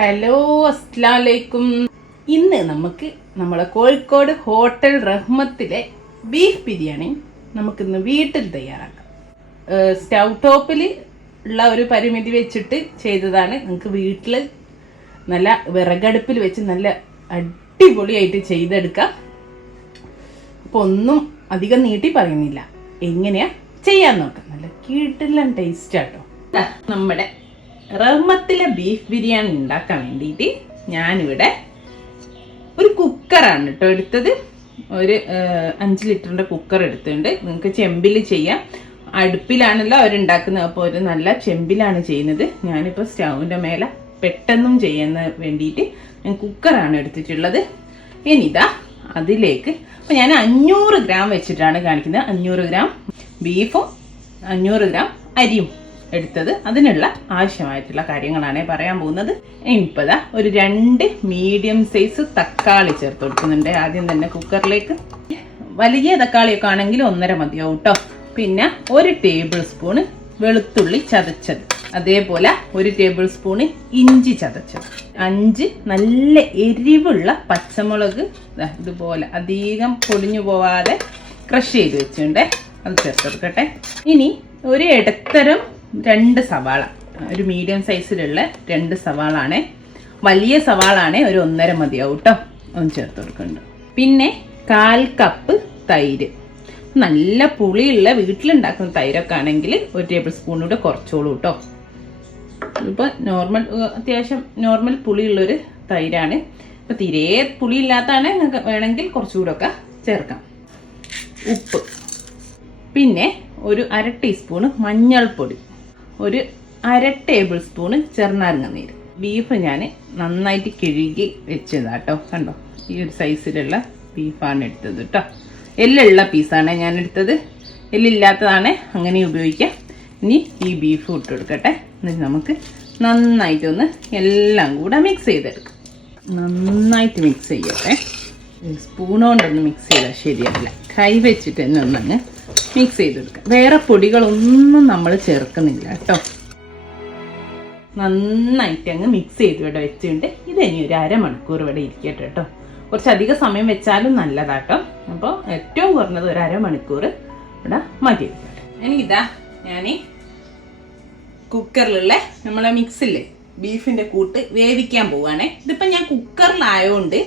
Hello, അസ്സലാമലൈക്കും. ഇന്ന് നമുക്ക് നമ്മളെ കോഴിക്കോട് ഹോട്ടൽ റഹ്മത്തിലെ ബീഫ് ബിരിയാണി നമുക്കിന്ന് വീട്ടിൽ തയ്യാറാക്കാം. സ്റ്റൗ ടോപ്പിൽ ഉള്ള ഒരു പരിമിതി വെച്ചിട്ട് ചെയ്തതാണ്. നമുക്ക് വീട്ടിൽ നല്ല വിറകടുപ്പിൽ വെച്ച് നല്ല അടിപൊളിയായിട്ട് ചെയ്തെടുക്കാം. അപ്പോൾ ഒന്നും അധികം നീട്ടി പറയുന്നില്ല, എങ്ങനെയാ ചെയ്യാൻ നോക്കാം. നല്ല കീട്ടില്ല ടേസ്റ്റാട്ടോ. നമ്മുടെ റഹ്മത്തിലെ ബീഫ് ബിരിയാണി ഉണ്ടാക്കാൻ വേണ്ടിയിട്ട് ഞാനിവിടെ ഒരു കുക്കറാണ് കേട്ടോ എടുത്തത്. ഒരു 5 ലിറ്ററിൻ്റെ കുക്കർ എടുത്തിട്ടുണ്ട്. നിങ്ങൾക്ക് ചെമ്പിൽ ചെയ്യാം, അടുപ്പിലാണല്ലോ അവരുണ്ടാക്കുന്നത്. അപ്പോൾ ഒരു നല്ല ചെമ്പിലാണ് ചെയ്യുന്നത്. ഞാനിപ്പോൾ സ്റ്റൗവിൻ്റെ മേലെ പെട്ടെന്നും ചെയ്യുന്ന വേണ്ടിയിട്ട് ഞാൻ കുക്കറാണ് എടുത്തിട്ടുള്ളത്. ഇനിതാ അതിലേക്ക് അപ്പോൾ ഞാൻ 500 ഗ്രാം വെച്ചിട്ടാണ് കാണിക്കുന്നത്. 500 ഗ്രാം ബീഫും 500 ഗ്രാം അരിയും എടുത്തത്. അതിനുള്ള ആവശ്യമായിട്ടുള്ള കാര്യങ്ങളാണ് പറയാൻ പോകുന്നത്. ഇനിയിപ്പോൾ ഒരു 2 മീഡിയം സൈസ് തക്കാളി ചേർത്ത് കൊടുക്കുന്നുണ്ട് ആദ്യം തന്നെ കുക്കറിലേക്ക്. വലിയ തക്കാളിയൊക്കെ ആണെങ്കിൽ 1.5 മതിയാവും കേട്ടോ. പിന്നെ 1 ടേബിൾ സ്പൂണ് വെളുത്തുള്ളി ചതച്ചത്, അതേപോലെ 1 ടേബിൾ സ്പൂണ് ഇഞ്ചി ചതച്ചത്, 5 നല്ല എരിവുള്ള പച്ചമുളക് ഇതുപോലെ അധികം പൊടിഞ്ഞു പോവാതെ ക്രഷ് ചെയ്ത് വെച്ചിട്ടുണ്ട്, അത് ചേർത്ത് കൊടുക്കട്ടെ. ഇനി ഒരു ഇടത്തരം 2 സവാള, ഒരു മീഡിയം സൈസിലുള്ള 2 സവാളാണ്. വലിയ സവാളാണ് ഒരു 1.5 മതിയാവും കേട്ടോ, ഒന്ന് ചേർത്ത് കൊടുക്കുന്നുണ്ട്. പിന്നെ 1/4 കപ്പ് തൈര്. നല്ല പുളിയുള്ള വീട്ടിലുണ്ടാക്കുന്ന തൈരൊക്കെ ആണെങ്കിൽ 1 ടേബിൾ സ്പൂൺ കൂടെ കുറച്ചോളൂ കേട്ടോ. ഇതിപ്പോൾ അത്യാവശ്യം നോർമൽ പുളിയുള്ളൊരു തൈരാണ്. ഇപ്പം തീരെ പുളിയില്ലാത്തതാണ്, നിങ്ങൾക്ക് വേണമെങ്കിൽ കുറച്ചുകൂടെ ഒക്കെ ചേർക്കാം. ഉപ്പ്, പിന്നെ ഒരു 1/2 ടീസ്പൂണ് മഞ്ഞൾപ്പൊടി, ഒരു 1/2 ടേബിൾ സ്പൂണ് ചെറുനാരങ്ങ നീര്. ബീഫ് ഞാൻ നന്നായിട്ട് കിഴുകി വെച്ചതാട്ടോ. കണ്ടോ, ഈ ഒരു സൈസിലുള്ള ബീഫാണ് എടുത്തത് കേട്ടോ. എല്ലുള്ള പീസാണ് ഞാൻ എടുത്തത്, എല്ലില്ലാത്തതാണ് അങ്ങനെ ഉപയോഗിക്കാം. ഇനി ഈ ബീഫ് ഇട്ട് കൊടുക്കട്ടെ. എന്നിട്ട് നമുക്ക് നന്നായിട്ടൊന്ന് എല്ലാം കൂടെ മിക്സ് ചെയ്തെടുക്കാം. നന്നായിട്ട് മിക്സ് ചെയ്യട്ടെ. സ്പൂൺ കൊണ്ടൊന്ന് മിക്സ് ചെയ്താൽ ശരിയല്ല, കൈ വെച്ചിട്ട് തന്നെ ഒന്നങ്ങ് മിക്സ് ചെയ്തെടുക്കാം. വേറെ പൊടികളൊന്നും നമ്മൾ ചേർക്കുന്നില്ല കേട്ടോ. നന്നായിട്ട് അങ്ങ് മിക്സ് ചെയ്ത് ഇവിടെ വെച്ചിട്ടുണ്ട്. ഇനി ഒരു 1/2 മണിക്കൂർ ഇവിടെ ഇരിക്കട്ടെ കേട്ടോ. കുറച്ചധികം സമയം വെച്ചാലും നല്ലതാട്ടോ. അപ്പോൾ ഏറ്റവും കുറഞ്ഞത് ഒരു 1/2 മണിക്കൂർ ഇവിടെ മാറ്റി വെക്കട്ടെ. എനിക്കിതാ ഞാൻ കുക്കറിലുള്ള നമ്മളെ മിക്സില്ലേ ബീഫിൻ്റെ കൂട്ട് വേവിക്കാൻ പോവുകയാണേ. ഇതിപ്പോൾ ഞാൻ കുക്കറിലായതുകൊണ്ട്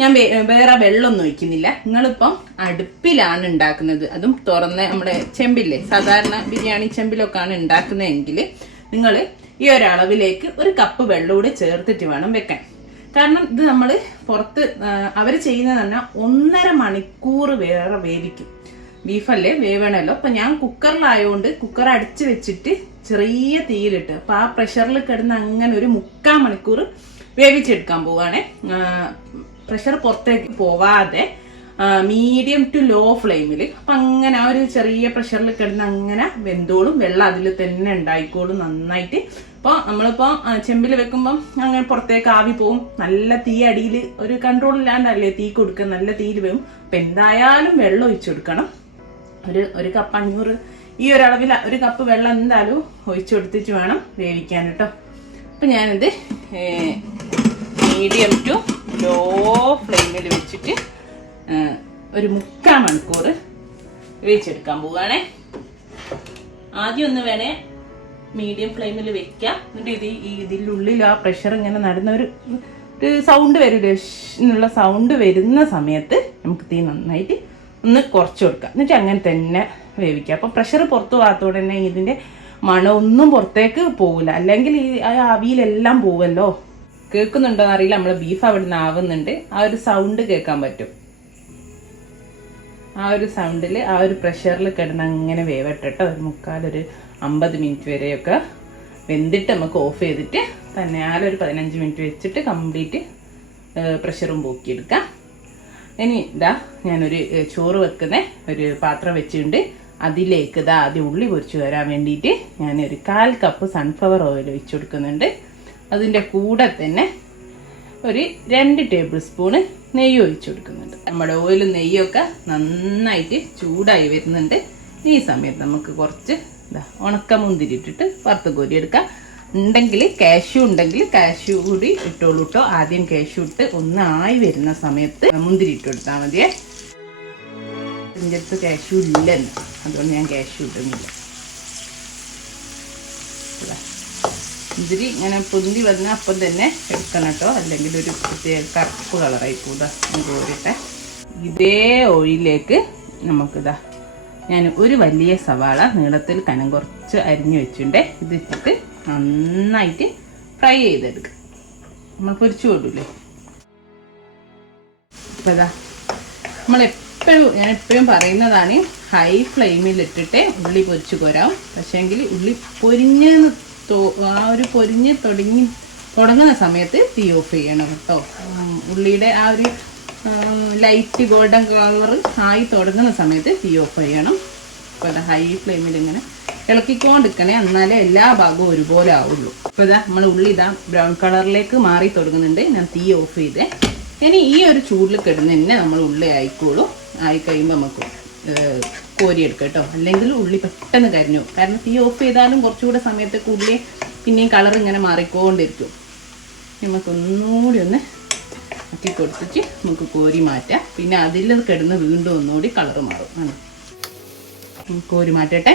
ഞാൻ വേറെ വെള്ളമൊന്നും ഒഴിക്കുന്നില്ല. നിങ്ങളിപ്പം അടുപ്പിലാണ് ഉണ്ടാക്കുന്നത്, അതും തുറന്ന് നമ്മുടെ ചെമ്പില്ലേ, സാധാരണ ബിരിയാണി ചെമ്പിലൊക്കെയാണ് ഉണ്ടാക്കുന്നതെങ്കിൽ നിങ്ങൾ ഈ ഒരളവിലേക്ക് 1 കപ്പ് വെള്ളം കൂടി ചേർത്തിട്ട് വേണം വെക്കാൻ. കാരണം ഇത് നമ്മൾ പുറത്ത് അവർ ചെയ്യുന്നത് തന്നെ 1.5 മണിക്കൂർ വേറെ വേവിക്കും. ബീഫല്ലേ, വേവണമല്ലോ. അപ്പം ഞാൻ കുക്കറിലായതുകൊണ്ട് കുക്കർ അടിച്ച് വെച്ചിട്ട് ചെറിയ തീയിലിട്ട് അപ്പം ആ പ്രഷറിൽ കിടന്ന് അങ്ങനെ ഒരു 3/4 മണിക്കൂർ വേവിച്ചെടുക്കാൻ പോവുകയാണേ. പ്രഷർ പുറത്തേക്ക് പോവാതെ മീഡിയം ടു ലോ ഫ്ലെയിമിൽ. അപ്പം അങ്ങനെ ആ ഒരു ചെറിയ പ്രഷറിൽ കിടന്ന് അങ്ങനെ വെന്തോളും, വെള്ളം അതിൽ തന്നെ ഉണ്ടായിക്കോളും നന്നായിട്ട്. അപ്പോൾ നമ്മളിപ്പോൾ ചെമ്പിൽ വെക്കുമ്പം അങ്ങനെ പുറത്തേക്ക് ആവി പോവും. നല്ല തീ അടിയിൽ ഒരു കൺട്രോൾ ഇല്ലാണ്ടല്ലേ തീ കൊടുക്കുക, നല്ല തീയിൽ വേവും. അപ്പം എന്തായാലും വെള്ളം ഒഴിച്ചു കൊടുക്കണം. ഒരു കപ്പ് 500, ഈ ഒരളവിൽ 1 കപ്പ് വെള്ളം എന്തായാലും ഒഴിച്ചു കൊടുത്തിട്ട് വേണം വേവിക്കാൻ കേട്ടോ. അപ്പം ഞാനിത് മീഡിയം ടു ലോ ഫ്ലെയിമിൽ വെച്ചിട്ട് ഒരു 3/4 മണിക്കൂർ വേവിച്ചെടുക്കാൻ പോവുകയാണേ. ആദ്യം ഒന്ന് വേണേ മീഡിയം ഫ്ലെയിമിൽ വെക്കാം. എന്നിട്ട് ഇതിനുള്ളിൽ ആ പ്രഷർ ഇങ്ങനെ നടന്ന ഒരു സൗണ്ട് വരില്ലേ, എന്നുള്ള സൗണ്ട് വരുന്ന സമയത്ത് നമുക്ക് തീ നന്നായിട്ട് ഒന്ന് കുറച്ച് കൊടുക്കാം. എന്നിട്ട് അങ്ങനെ തന്നെ വേവിക്കാം. അപ്പോൾ പ്രഷർ പുറത്തു പോകാത്തതുകൊണ്ട് തന്നെ ഇതിൻ്റെ മണമൊന്നും പുറത്തേക്ക് പോകില്ല. അല്ലെങ്കിൽ ഈ ആവിയിലെല്ലാം പോവുമല്ലോ. കേൾക്കുന്നുണ്ടോ എന്നറിയില്ല, നമ്മൾ ബീഫ് അവിടെ നിന്ന് ആവുന്നുണ്ട്. ആ ഒരു സൗണ്ട് കേൾക്കാൻ പറ്റും. ആ ഒരു സൗണ്ടിൽ ആ ഒരു പ്രഷറിൽ കിടന്ന് അങ്ങനെ വേവട്ടെട്ടോ. ഒരു 50 മിനിറ്റ് വരെയൊക്കെ വെന്തിട്ട് നമുക്ക് ഓഫ് ചെയ്തിട്ട് തന്നെ ഒരു 15 മിനിറ്റ് വെച്ചിട്ട് കംപ്ലീറ്റ് പ്രഷറും പോക്കിയെടുക്കാം. ഇനി ഇതാ ഞാനൊരു ചോറ് വെക്കുന്ന ഒരു പാത്രം വെച്ചിട്ടുണ്ട്. അതിലേക്ക് ഇതാ ആദ്യം ഉള്ളി പൊരിച്ച് വരാൻ വേണ്ടിയിട്ട് ഞാനൊരു 1/4 കപ്പ് സൺഫ്ലവർ ഓയിൽ ഒഴിച്ചു കൊടുക്കുന്നുണ്ട്. അതിൻ്റെ കൂടെ തന്നെ ഒരു 2 ടേബിൾ സ്പൂണ് നെയ്യ് ഒഴിച്ചു കൊടുക്കുന്നുണ്ട്. നമ്മുടെ ഓയിലും നെയ്യൊക്കെ നന്നായിട്ട് ചൂടായി വരുന്നുണ്ട്. ഈ സമയത്ത് നമുക്ക് കുറച്ച് ഉണക്കമുന്തിരി ഇട്ടിട്ട് വറുത്ത് കോരി എടുക്കാം. ഉണ്ടെങ്കിൽ കാഷ്യൂ ഉണ്ടെങ്കിൽ കാഷ്യൂ കൂടി ഇട്ടോളൂ കേട്ടോ. ആദ്യം കാഷ്യൂ ഇട്ട് ഒന്നായി വരുന്ന സമയത്ത് മുന്തിരി ഇട്ട് കൊടുത്താൽ മതിയേ. എൻ്റെ അടുത്ത് കാഷ്യൂ ഇല്ലെന്ന്, അതുകൊണ്ട് ഞാൻ കാഷ്യൂ ഇടുന്നില്ല. മുന്തിരി ഇങ്ങനെ പൊന്തി വന്ന അപ്പം തന്നെ എടുക്കണം കേട്ടോ, അല്ലെങ്കിൽ ഒരു പ്രത്യേക കറുപ്പ് കളറായി പോതാ. കോരിട്ടെ ഇതേ ഓയിലേക്ക് നമുക്കിതാ ഞാൻ ഒരു വലിയ സവാള നീളത്തിൽ കനം കുറച്ച് അരിഞ്ഞു വെച്ചിട്ടുണ്ട്. ഇത് ഇട്ടിട്ട് നന്നായിട്ട് ഫ്രൈ ചെയ്തെടുക്കുക. നമ്മൾ പൊരിച്ചു കൊടുക്കില്ലേ. അപ്പോൾ ഇതാ ഞാൻ എപ്പോഴും പറയുന്നതാണ്, ഹൈ ഫ്ലെയിമിലിട്ടിട്ട് ഉള്ളി പൊരിച്ചു കോരാം. പക്ഷേങ്കിൽ ഉള്ളി പൊരിഞ്ഞ് തുടങ്ങുന്ന സമയത്ത് തീ ഓഫ് ചെയ്യണം കേട്ടോ. ഉള്ളിയുടെ ആ ഒരു ലൈറ്റ് ഗോൾഡൻ കളർ ആയി തുടങ്ങുന്ന സമയത്ത് തീ ഓഫ് ചെയ്യണം. അപ്പോൾ അത് ഹൈ ഫ്ലെയിമിൽ ഇങ്ങനെ ഇളക്കിക്കൊണ്ടിരിക്കണേ, എന്നാലേ എല്ലാ ഭാഗവും ഒരുപോലെ ആവുള്ളൂ. അപ്പോൾ ഇതാ നമ്മൾ ഉള്ളി ബ്രൗൺ കളറിലേക്ക് മാറി തുടങ്ങുന്നുണ്ട്. ഞാൻ തീ ഓഫ് ചെയ്തേ. ഇനി ഈ ഒരു ചൂടിൽ കിടന്ന് തന്നെ നമ്മൾ ഉള്ളി ആയിക്കോളൂ. ആയി കഴിയുമ്പോൾ നമുക്ക് കോരിയെടുക്കാം കേട്ടോ, അല്ലെങ്കിൽ ഉള്ളി പെട്ടെന്ന് കരിഞ്ഞു. കാരണം തീ ഓഫ് ചെയ്താലും കുറച്ചുകൂടെ സമയത്തേക്ക് ഉള്ളി പിന്നെയും കളർ ഇങ്ങനെ മാറിക്കൊണ്ടിരിക്കും. നമുക്കൊന്നുകൂടി ഒന്ന് ആക്കി കൊടുത്തിട്ട് നമുക്ക് കോരി മാറ്റാം. പിന്നെ അതിൽ കിടന്ന് വീണ്ടും ഒന്നുകൂടി കളർ മാറും. കോരി മാറ്റട്ടെ.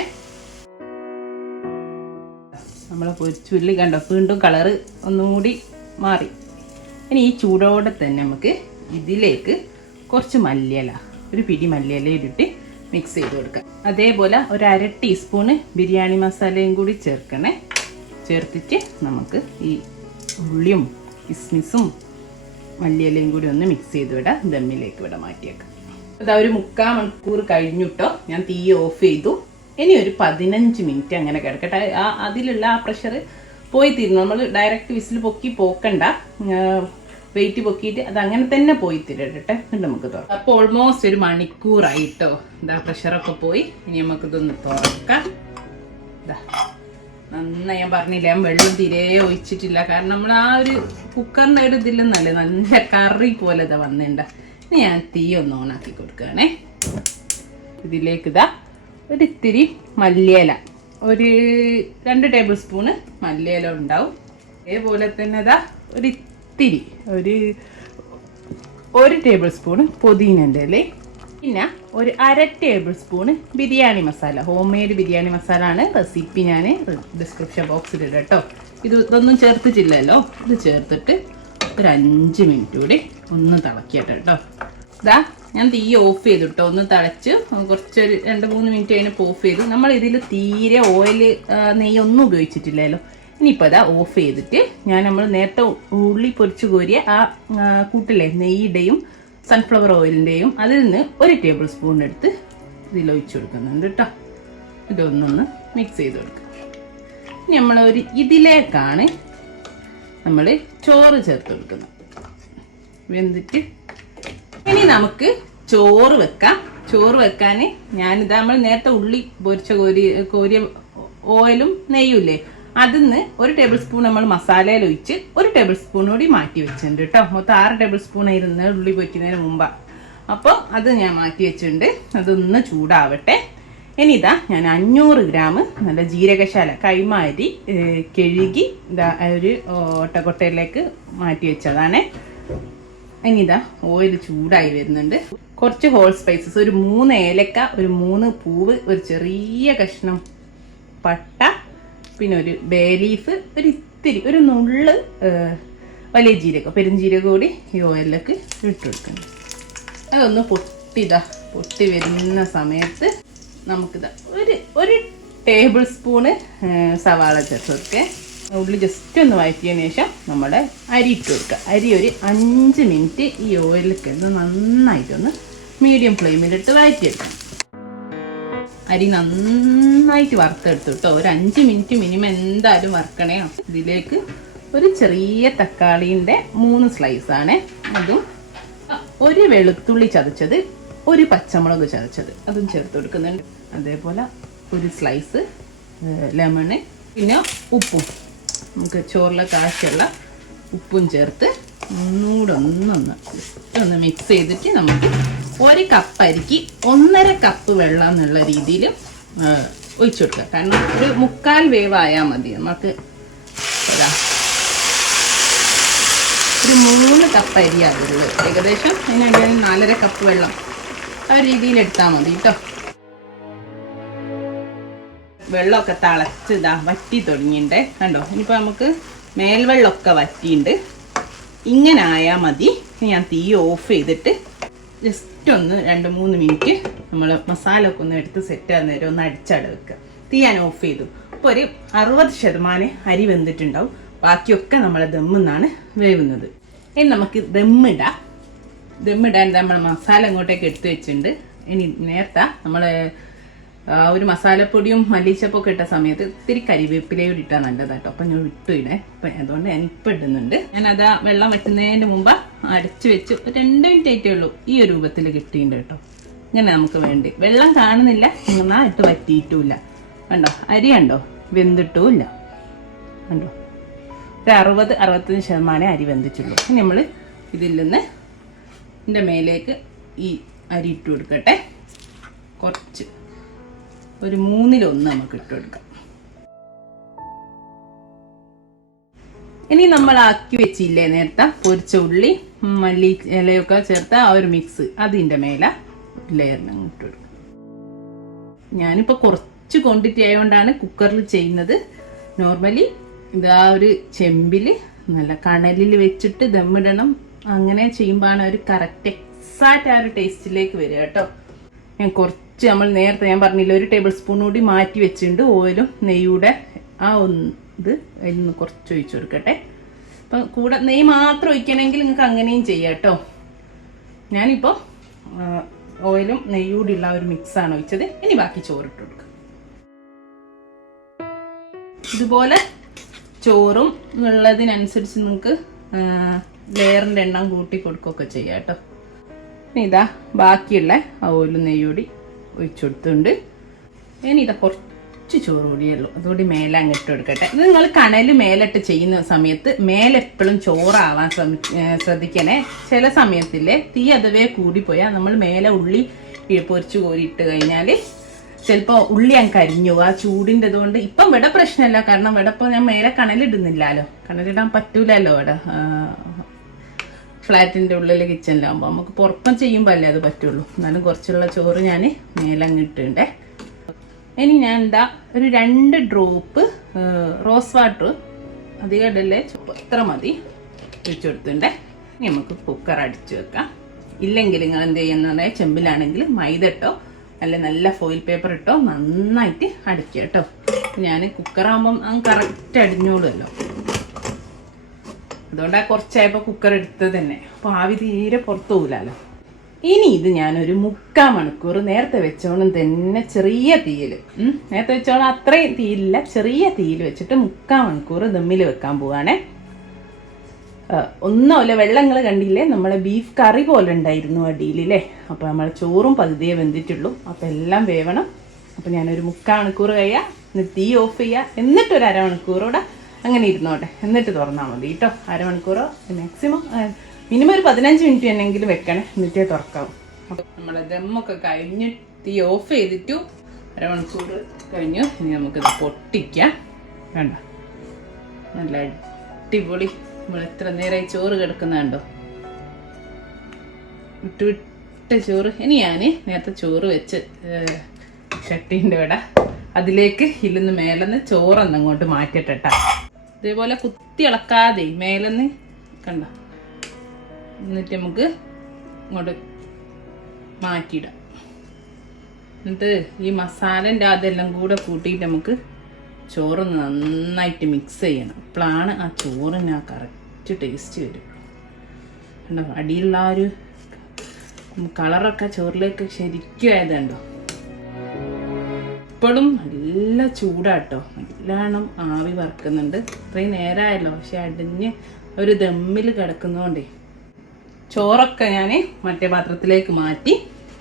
നമ്മളെ പൊരിച്ചുള്ളി കണ്ടോ, വീണ്ടും കളറ് ഒന്നുകൂടി മാറി. ഇനി ഈ ചൂടോടെ തന്നെ നമുക്ക് ഇതിലേക്ക് കുറച്ച് മല്ലിയില, ഒരു പിടി മല്ലിയില ഇട്ടിട്ട് മിക്സ് ചെയ്ത് കൊടുക്കാം. അതേപോലെ ഒരു 1/2 ടീസ്പൂണ് ബിരിയാണി മസാലയും കൂടി ചേർക്കണേ. ചേർത്തിട്ട് നമുക്ക് ഈ ഉള്ളിയും കിസ്മിസും മല്ലിയിലയും കൂടി ഒന്ന് മിക്സ് ചെയ്ത് വിടാം. ദമ്മിലേക്ക് ഇവിടെ മാറ്റിയേക്കാം. അതാ ഒരു 3/4 മണിക്കൂർ കഴിഞ്ഞിട്ടോ ഞാൻ തീ ഓഫ് ചെയ്തു. ഇനി ഒരു 15 മിനിറ്റ് അങ്ങനെ കിടക്കട്ടെ. അതിലുള്ള ആ പ്രഷർ പോയി തീരുന്നു. നമ്മൾ ഡയറക്റ്റ് വിസിൽ പോക്കണ്ട, വെയിറ്റ് പൊക്കിയിട്ട് അത് അങ്ങനെ തന്നെ പോയി തിരട്ടെ. എന്നിട്ട് നമുക്ക് തുറക്കാം. അപ്പോൾ ഓൾമോസ്റ്റ് ഒരു മണിക്കൂറായിട്ടോ. ഇതാ പ്രഷറൊക്കെ പോയി. ഇനി നമുക്കിതൊന്ന് തുറക്കാം. ഇതാ നന്നായി, ഞാൻ പറഞ്ഞില്ല ഞാൻ വെള്ളം തീരെ ഒഴിച്ചിട്ടില്ല. കാരണം നമ്മൾ ആ ഒരു കുക്കറിൻ്റെ ഒരു ഇതില്ലെന്നല്ലേ, നല്ല കറി പോലെ ഇതാ വന്നിട്ടുണ്ട്. ഇനി ഞാൻ തീ ഒന്ന് ഓണാക്കി കൊടുക്കുകയാണേ. ഇതിലേക്ക് ഇതാ ഒരു ഇത്തിരി മല്ലിയില, ഒരു 2 ടേബിൾ സ്പൂണ് മല്ലിയില ഉണ്ടാവും. അതേപോലെ തന്നെ ഇതാ ഒരു ഇത്തിരി ഒരു ടേബിൾ സ്പൂണ് പുതിനൻ്റെ ഇല, പിന്നെ ഒരു 1/2 table spoon biryani masala. Home made biryani masala ആണ്. റെസിപ്പി ഞാൻ ഡിസ്ക്രിപ്ഷൻ ബോക്സിൽ ഇടാം കേട്ടോ. ഇതൊന്നും ചേർത്തിട്ടില്ലല്ലോ. ഇത് ചേർത്തിട്ട് ഒരു 5 മിനിറ്റ് കൂടി ഒന്ന് തിളക്കിയിട്ട് കേട്ടോ. ഇതാ ഞാൻ തീ ഓഫ് ചെയ്തു കേട്ടോ. ഒന്ന് തിളച്ച് കുറച്ചൊരു 2-3 മിനിറ്റ് കഴിഞ്ഞപ്പോൾ ഓഫ് ചെയ്തു. നമ്മൾ ഇതിൽ തീരെ ഓയിൽ നെയ്യൊന്നും ഉപയോഗിച്ചിട്ടില്ലല്ലോ. ഇനിയിപ്പോൾ അതാ ഓഫ് ചെയ്തിട്ട് നമ്മൾ നേരത്തെ ഉള്ളി പൊരിച്ചു കോരിയ ആ കൂട്ടിലെ നെയ്യുടെയും സൺഫ്ലവർ ഓയിലിൻ്റെയും അതിൽ നിന്ന് 1 ടേബിൾ സ്പൂൺ എടുത്ത് ഇതിലൊഴിച്ച് കൊടുക്കുന്നുണ്ട് കേട്ടോ. ഇതൊന്നൊന്ന് മിക്സ് ചെയ്ത് കൊടുക്കുക. ഇനി ഇതിലേക്കാണ് നമ്മൾ ചോറ് ചേർത്ത് കൊടുക്കുന്നത്. വെന്തിട്ട് ഇനി നമുക്ക് ചോറ് വെക്കാം. ചോറ് വെക്കാൻ ഞാനിതാ നമ്മൾ നേരത്തെ ഉള്ളി പൊരിച്ച കോരിയ ഓയിലും നെയ്യും ഇല്ലേ, അതിന്ന് 1 ടേബിൾ സ്പൂൺ നമ്മൾ മസാലയിൽ ഒഴിച്ച് 1 ടേബിൾ സ്പൂൺ കൂടി മാറ്റി വെച്ചിട്ടുണ്ട് കേട്ടോ. മൊത്തം 6 ടേബിൾ സ്പൂൺ ആയിരുന്നു ഉള്ളി പൊരിക്കുന്നതിന് മുമ്പ്. അപ്പോൾ അത് ഞാൻ മാറ്റി വെച്ചിട്ടുണ്ട്. അതൊന്ന് ചൂടാവട്ടെ. ഇനി ഇതാ ഞാൻ 500 ഗ്രാം നല്ല ജീരകശാല കൈമ അരി കഴുകി ഇതാ ഒരു ഓട്ടക്കൊട്ടയിലേക്ക് മാറ്റി വെച്ചതാണ്. ഇനി ഇതാ ഓയിൽ ചൂടായി വരുന്നുണ്ട്. കുറച്ച് ഹോൾ സ്പൈസസ്, ഒരു 3 ഏലക്ക, ഒരു 3 പൂവ്, ഒരു ചെറിയ കഷ്ണം പട്ട, പിന്നെ ഒരു ബേ ലീഫ്, ഒരു ഇത്തിരി ഒരു നുള്ള് വലിയ ജീരകം, പെരുംജീരകം കൂടി ഈ ഓയിലിലേക്ക് ഇട്ട് കൊടുക്കണം. അതൊന്ന് പൊട്ടി വരുന്ന സമയത്ത് നമുക്കിതാ ഒരു ടേബിൾ സ്പൂണ് സവാള ചേർത്ത് കൊടുക്കുക. ഉള്ളി ജസ്റ്റ് ഒന്ന് വഴറ്റിയതിന് ശേഷം നമ്മുടെ അരി ഇട്ട് കൊടുക്കുക. അരി ഒരു 5 മിനിറ്റ് ഈ ഓയിലിൽ കിടന്ന് നന്നായിട്ടൊന്ന് മീഡിയം ഫ്ലെയിമിലിട്ട് വഴറ്റിയെടുക്കണം. അരി നന്നായിട്ട് വറുത്തെടുത്തു കേട്ടോ. ഒരു 5 മിനിറ്റ് മിനിമം എന്തായാലും വറുക്കണേ. ഇതിലേക്ക് ഒരു ചെറിയ തക്കാളീൻ്റെ 3 സ്ലൈസാണ്. അതും ഒരു വെളുത്തുള്ളി ചതച്ചത്, ഒരു പച്ചമുളക് ചതച്ചത് അതും ചേർത്ത് കൊടുക്കുന്നുണ്ട്. അതേപോലെ ഒരു സ്ലൈസ് ലെമണ്, പിന്നെ ഉപ്പും, നമുക്ക് ചോറിലൊക്കെ ആവശ്യമുള്ള ഉപ്പും ചേർത്ത് ഒന്ന് മിക്സ് ചെയ്തിട്ട് നമുക്ക് 1 കപ്പ് അരിക്ക് 1.5 കപ്പ് വെള്ളം എന്നുള്ള രീതിയിൽ ഒഴിച്ചു കൊടുക്കുക. കാരണം ഒരു 3/4 വേവായാൽ മതി. നമുക്ക് ഇതാ ഒരു 3 കപ്പ് അരിയാകുള്ളൂ ഏകദേശം. അതിന് 4.5 കപ്പ് വെള്ളം ആ രീതിയിൽ എടുത്താൽ മതി കേട്ടോ. വെള്ളമൊക്കെ തിളച്ച് ഇതാ വറ്റി തുടങ്ങിയിട്ടുണ്ട് കണ്ടോ. ഇനിയിപ്പോൾ നമുക്ക് മേൽവെള്ളമൊക്കെ വറ്റിയിട്ടുണ്ട്. ഇങ്ങനെ ആയാൽ മതി. ഞാൻ തീ ഓഫ് ചെയ്തിട്ട് ജസ്റ്റ് ഒന്ന് 2-3 മിനിറ്റ് നമ്മൾ മസാല ഒക്കെ ഒന്ന് എടുത്ത് സെറ്റ് ആകുന്ന നേരം ഒന്ന് അടിച്ചട വെക്കുക. തീ ഞാൻ ഓഫ് ചെയ്തു. അപ്പോൾ ഒരു 60% അരി വെന്തിട്ടുണ്ടാവും. ബാക്കിയൊക്കെ നമ്മളെ ദമ്മെന്നാണ് വേവുന്നത്. ഇനി നമുക്ക് ദമ്മിടാം. ദമ്മിടാൻ നമ്മൾ മസാല ഇങ്ങോട്ടേക്ക് എടുത്തു വെച്ചിട്ടുണ്ട്. ഇനി നേരത്തെ നമ്മൾ ഒരു മസാലപ്പൊടിയും മല്ലിച്ചപ്പൊക്കെ ഇട്ട സമയത്ത് ഇത്തിരി കരിവേപ്പിലയോട് ഇട്ടാൽ നല്ലതാട്ടോ. അപ്പം ഞാൻ ഇട്ടു ഇടേ. അപ്പം അതുകൊണ്ട് ഞാനിപ്പോൾ ഇടുന്നുണ്ട്. ഞാനത് വെള്ളം വെട്ടുന്നതിന് മുമ്പ് അടച്ചു വെച്ച് 2 മിനിറ്റ് ആയിട്ടേ ഉള്ളൂ ഈ ഒരു രൂപത്തിൽ കിട്ടിയിട്ടുണ്ട് കേട്ടോ. ഇങ്ങനെ നമുക്ക് വേണ്ടി വെള്ളം കാണുന്നില്ല, ഇങ്ങനെ ഇട്ട് വറ്റിയിട്ടുമില്ല. കണ്ടോ അരി കണ്ടോ വെന്തിട്ടുമില്ല കണ്ടോ. ഒരു 60-65% അരി വെന്തിട്ടുള്ളൂ. ഇനി നമ്മൾ ഇതിൽ നിന്ന് ഇതിൻ്റെ മേലേക്ക് ഈ അരി ഇട്ട് കൊടുക്കട്ടെ. കുറച്ച് ഒരു 1/3 നമുക്ക് ഇട്ട് കൊടുക്കാം. ഇനി നമ്മൾ ആക്കി വെച്ചില്ലേ നേരത്തെ പൊരിച്ച ഉള്ളി മല്ലി ഇലയൊക്കെ ചേർത്ത ആ ഒരു മിക്സ് അതിൻ്റെ മേലെ ലെയറിന് ഇട്ട് കൊടുക്കാം. ഞാനിപ്പോൾ കുറച്ച് ക്വാണ്ടിറ്റി ആയതുകൊണ്ടാണ് കുക്കറിൽ ചെയ്യുന്നത്. നോർമലി ഇതാ ഒരു ചെമ്പിൽ നല്ല കണലിൽ വെച്ചിട്ട് ദമ്മിടണം. അങ്ങനെ ചെയ്യുമ്പോഴാണ് ഒരു കറക്റ്റ് എക്സാക്റ്റ് ആ ഒരു ടേസ്റ്റിലേക്ക് വരിക കേട്ടോ. ഞാൻ കുറച്ച് നമ്മൾ നേരത്തെ ഞാൻ പറഞ്ഞില്ല 1 ടേബിൾ സ്പൂൺ കൂടി മാറ്റി വെച്ചിട്ടുണ്ട്. ഓയിലും നെയ്യൂടെ ആ ഇത് അതിൽ നിന്ന് കുറച്ച് ഒഴിച്ചു കൊടുക്കട്ടെ. അപ്പം കൂടെ നെയ്യ് മാത്രം ഒഴിക്കണമെങ്കിൽ നിങ്ങൾക്ക് അങ്ങനെയും ചെയ്യാം കേട്ടോ. ഞാനിപ്പോൾ ഓയിലും നെയ്യൂടെ ഉള്ള ഒരു മിക്സാണ് ഒഴിച്ചത്. ഇനി ബാക്കി ചോറിട്ട് കൊടുക്കുക. ഇതുപോലെ ചോറും ഉള്ളതിനനുസരിച്ച് നിങ്ങൾക്ക് ലെയറിൻ്റെ എണ്ണം കൂട്ടി കൊടുക്കുകയൊക്കെ ചെയ്യാം കേട്ടോ. ഇനി ഇതാ ബാക്കിയുള്ള ആ ഓയിലും നെയ്യൂടി ഒഴിച്ചു കൊടുത്തുണ്ട്. ഇനി ഇതാ കുറച്ച് ചോറ് കൂടിയുള്ളൂ. അതുകൂടി മേലെ അങ്ങിട്ട് കൊടുക്കട്ടെ. ഇത് നിങ്ങൾ കണൽ മേലിട്ട് ചെയ്യുന്ന സമയത്ത് മേലെപ്പോഴും ചോറാവാൻ ശ്രദ്ധിക്കണേ. ചില സമയത്തില്ലേ തീ അഥവേ കൂടിപ്പോയാൽ നമ്മൾ മേലെ ഉള്ളി പൊരിച്ചു കോരിയിട്ട് കഴിഞ്ഞാൽ ചിലപ്പോൾ ഉള്ളി അങ്ങ് കരിഞ്ഞു ആ ചൂടിൻ്റെ അതുകൊണ്ട്. ഇപ്പം ഇവിടെ പ്രശ്നമല്ല, കാരണം ഇവിടെ ഇപ്പോൾ ഞാൻ മേലെ കണലിടുന്നില്ലല്ലോ. കണലിടാൻ പറ്റൂലല്ലോ ഇവിടെ ഫ്ലാറ്റിൻ്റെ ഉള്ളിൽ കിച്ചണിലാകുമ്പോൾ. നമുക്ക് പുറപ്പം ചെയ്യുമ്പോൾ അല്ലേ അത് പറ്റുള്ളൂ. എന്നാലും കുറച്ചുള്ള ചോറ് ഞാൻ മേലങ്ങിട്ടുണ്ട്. ഇനി ഞാൻ എന്താ ഒരു 2 ഡ്രോപ്പ് റോസ് വാട്ടർ അധികം ഇടല്ലേ, അത്ര മതി ഒഴിച്ചു കൊടുത്തിട്ടുണ്ട്. ഇനി നമുക്ക് കുക്കർ അടിച്ചു വെക്കാം. ഇല്ലെങ്കിൽ നിങ്ങൾ എന്ത് ചെയ്യുന്ന ചെമ്പിലാണെങ്കിൽ മൈദ ഇട്ടോ അല്ലെ നല്ല ഫോയിൽ പേപ്പർ ഇട്ടോ നന്നായിട്ട് അടിക്കുക കേട്ടോ. ഞാൻ കുക്കറാകുമ്പം കറക്റ്റ് അടിഞ്ഞോളുമല്ലോ. അതുകൊണ്ടാണ് കുറച്ചായപ്പോൾ കുക്കർ എടുത്തത് തന്നെ. അപ്പോൾ ആവി തീരെ പുറത്തു പോകില്ലല്ലോ. ഇനി ഇത് ഞാനൊരു 3/4 മണിക്കൂർ നേരത്തെ വെച്ചോണം തന്നെ ചെറിയ തീയിൽ, നേരത്തെ വെച്ചോണം അത്രയും തീയില്ല, ചെറിയ തീയിൽ വെച്ചിട്ട് 3/4 മണിക്കൂർ ദമ്മിൽ വെക്കാൻ പോവാണേ. ഒന്നുമില്ല, വെള്ളങ്ങൾ കണ്ടില്ലേ, നമ്മളെ ബീഫ് കറി പോലെ ഉണ്ടായിരുന്നു അടിയിലല്ലേ. അപ്പോൾ നമ്മൾ ചോറും പകുതിയേ വെന്തിട്ടുള്ളൂ. അപ്പോൾ എല്ലാം വേവണം. അപ്പോൾ ഞാനൊരു 3/4 മണിക്കൂർ കഴിയാം, എന്നിട്ട് തീ ഓഫ് ചെയ്യുക, എന്നിട്ടൊരു 1/2 മണിക്കൂറോടെ അങ്ങനെ ഇരുന്നോട്ടെ, എന്നിട്ട് തുറന്നാൽ മതി കേട്ടോ. 1/2 മണിക്കൂറോ മാക്സിമം മിനിമം ഒരു 15 മിനിറ്റ് എന്നെങ്കിലും വെക്കണേ, എന്നിട്ടേ തുറക്കാവും. അപ്പോൾ നമ്മളെ ദമ്മൊക്കെ കഴിഞ്ഞ് തീ ഓഫ് ചെയ്തിട്ടു 1/2 മണിക്കൂർ കഴിഞ്ഞു. ഇനി നമുക്കിത് പൊട്ടിക്കാം. വേണ്ട, നല്ല അടിപൊളി നമ്മൾ എത്ര നേരമായി ചോറ് കിടക്കുന്നുണ്ടോ, വിട്ട് ചോറ്. ഇനി ഞാൻ നേരത്തെ ചോറ് വെച്ച് ചട്ടീൻ്റെ ഇവിടെ അതിലേക്ക് ഇല്ലെന്ന് മേലെന്ന് ചോറൊന്ന് അങ്ങോട്ട് മാറ്റിയിട്ടാ. ഇതേപോലെ കുത്തി ഇളക്കാതെ മേലെന്ന് കണ്ട, എന്നിട്ട് നമുക്ക് ഇങ്ങോട്ട് മാറ്റിയിടാം. എന്നിട്ട് ഈ മസാലൻ്റെ അതെല്ലാം കൂടെ കൂട്ടിയിട്ട് നമുക്ക് ചോറൊന്ന് നന്നായിട്ട് മിക്സ് ചെയ്യണം. അപ്പോഴാണ് ആ ചോറിന് ആ കറക്റ്റ് ടേസ്റ്റ് വരും. കണ്ടോ, അടിയിലുള്ള ആ ഒരു കളറൊക്കെ ചോറിലേക്ക് ശരിക്കും ആയതുണ്ടോ. ഇപ്പോഴും നല്ല ചൂടാട്ടോ, നല്ലോണം ആവി വറക്കുന്നുണ്ട്. ഇത്രയും നേരമായല്ലോ, പക്ഷെ അടിഞ്ഞ് ഒരു ദമ്മിൽ കിടക്കുന്നതുകൊണ്ടേ ചോറൊക്കെ ഞാൻ മറ്റേ പാത്രത്തിലേക്ക് മാറ്റി.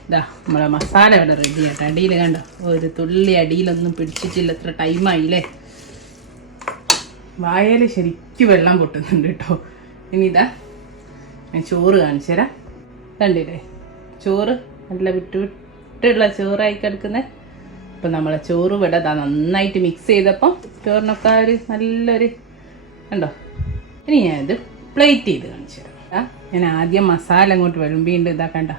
ഇതാ നമ്മളെ മസാല ഇവിടെ റെഡി ആയിട്ട്. അടിയിൽ കണ്ടോ, ഒരു തുള്ളി അടിയിലൊന്നും പിടിച്ചിട്ടില്ല. എത്ര ടൈമായില്ലേ. വായയിൽ ശരിക്കും വെള്ളം പൊട്ടുന്നുണ്ട് കേട്ടോ. ഇനി ഇതാ ഞാൻ ചോറ് കാണിച്ചു തരാം. കണ്ടില്ലേ, ചോറ് നല്ല വിട്ടുള്ള ചോറായി കിടക്കുന്നത്. അപ്പം നമ്മളെ ചോറ് ഇവിടെ നന്നായിട്ട് മിക്സ് ചെയ്തപ്പം ചോറിനൊക്കെ ഒരു നല്ലൊരു കണ്ടോ? ഇനി ഞാനിത് പ്ലേറ്റ് ചെയ്ത് കാണിച്ചു തരാം. ഞാൻ ആദ്യം മസാല അങ്ങോട്ട് വിളമ്പിണ്ട്. ഇതാ കണ്ട,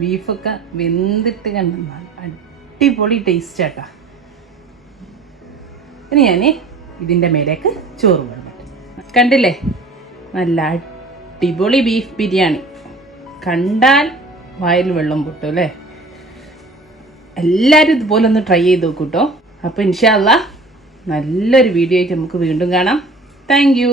ബീഫൊക്കെ വെന്തിട്ട് കണ്ട അടിപൊളി ടേസ്റ്റ് ആട്ടാ. ഇനി ഞാൻ ഇതിൻ്റെ മേലേക്ക് ചോറ് വിളമ്പിട്ട് കണ്ടില്ലേ, നല്ല അടിപൊളി ബീഫ് ബിരിയാണി. കണ്ടാൽ വായിൽ വെള്ളം പൊട്ടും അല്ലേ? എല്ലാവരും ഇതുപോലെ ഒന്ന് ട്രൈ ചെയ്ത് നോക്കൂട്ടോ. അപ്പോൾ ഇൻഷാ അല്ലാഹ് നല്ലൊരു വീഡിയോ ആയിട്ട് നമുക്ക് വീണ്ടും കാണാം. Thank you.